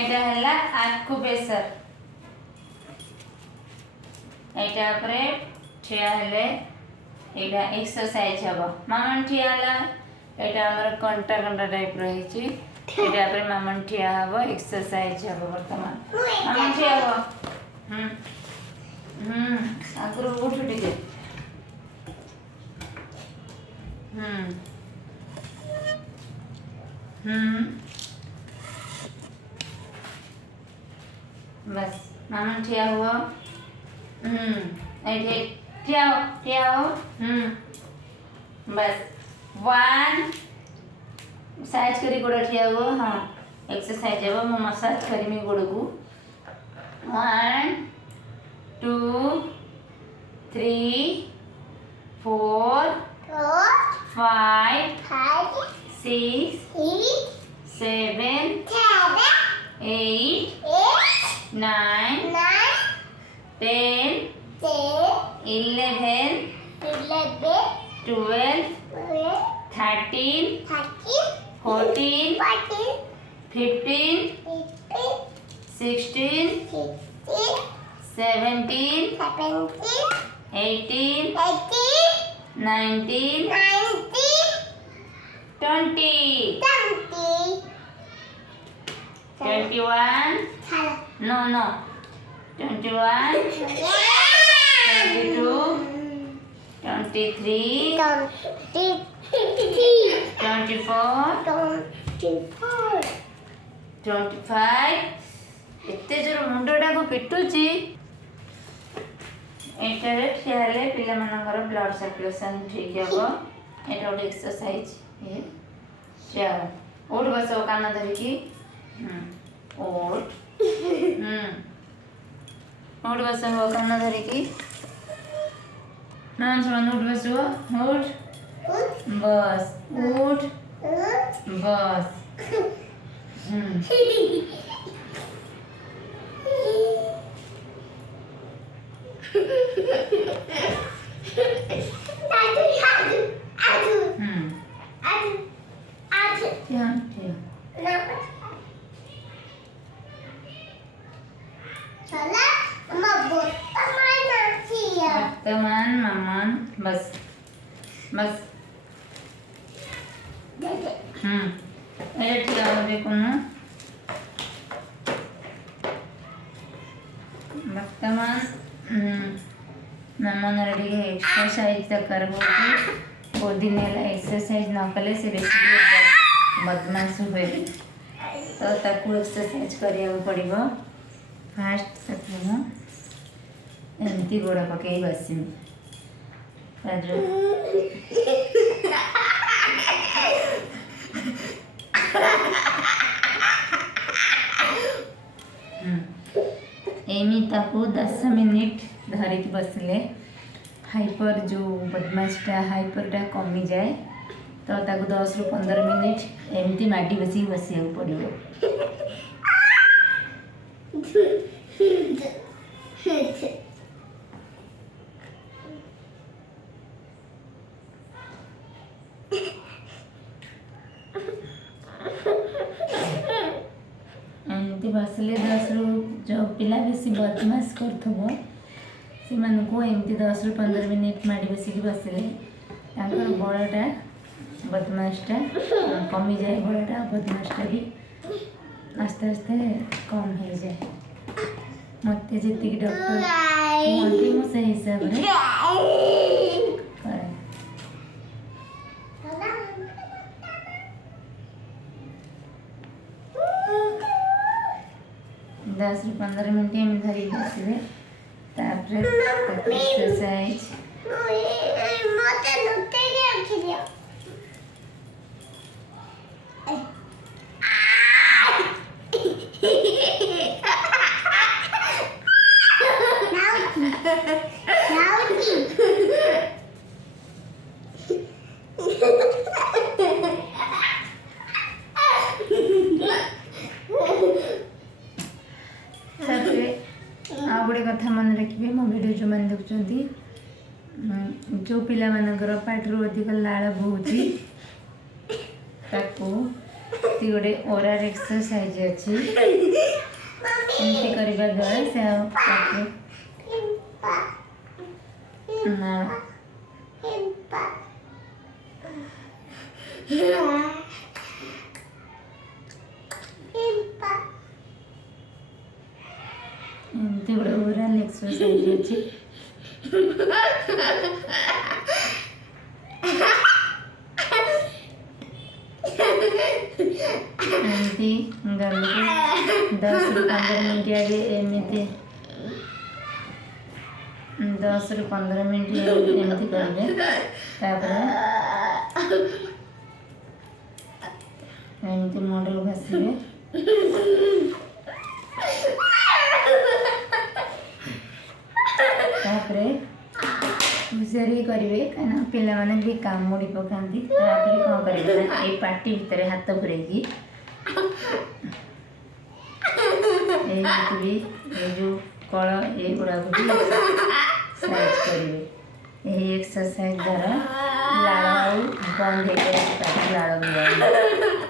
एटा हला आखु बेसर एटा परे ठिया हेले एटा एक्सरसाइज हबो मामन ठिया हला एटा हमर कंटा कंटा टाइप रही छी एटा परे मामन ठिया हबो एक्सरसाइज हबो वर्तमान मामन ठिया हबो आगरो उठ टिके बस मामन ठिया हुआ ऐसे ठिया हो बस 1 साइज करी गोड़ ठिया हुआ हाँ एक्सरसाइज है वो मसाज करी मी गोड़ को 1 2 3 4 5 6 7 8 9 10 11 12 13 14 15 16 17 18 19 20 21 no 21 22 23 24 25 एते जोर मुंडटा को पिटुची एटारे ठियाले पिला मानकर ब्लड सर्कुलेशन ठीक हेबो एटा ओड एक्सरसाइज ये ठिया ओड बसो कान धरि की ओड ओड बसो कान धरि की नाम सुन ओड बसो ओड बस ओड बस वर्तमान मामान बस बस ठीक है वर्तमान मामान रेडी एक्सरसाइज कर बहुत दिन एक्सरसाइज न कले से बेसी बदमाश हुए तो ताकू एक्सरसाइज करिया पड़ो फास्ट ताकू एमती गोड़ पकई बसमी एमी ताकू 10 मिनिट धरिक बसले हाइपर जो बदमाशटा हाइपरटा कमी जाए तो ताकू 10 ରୁ 15 मिनिट एमती माटी बसी बसिया पड़ो एमती बसले 10 ରୁ जो पिला बेसी बदमाश करथबो से मानको एमती 10 ରୁ 15 मिनिट माटी बसिकी बसले तांकर बड़टा बदमाशटा कमी जाए बड़टा बदमाशटा भी आस्ते आस्ते कम हो जाए मत जी डॉक्टर कहते मो से हिसाब रे करे 10 ରୁ 15 मिनिट एम धरी बसले तापर एक्सरसाइज मते नुते के रखि दियो गोटे कथा मन रखिए मो वीडियो जो मैंने देखुं जो पिला मानकर पाठरू अधिक लाल बोची ताको एमती गोटे ओरल एक्सरसाइज अच्छी एमती करने द्वारा से ना एमती गोटे ओरल एक्सरसाइज अच्छी एमती गलती 10 ରୁ 15 मिनट आगे एमती 10 ରୁ 15 मिनट एमती करेंगे तापर एमती मॉडल घसीबे तापर हुशियारी करेंगे कहीं पिला माने भी कामुड़ी पकाती कौन करेंगे ना ये पार्टी भितर हाथ पुरेगी भी जो कल ये गुड़ा भी एक्सरसाइज करेंगे यही एक्सरसाइज द्वारा लाड़ बंद हो लाड़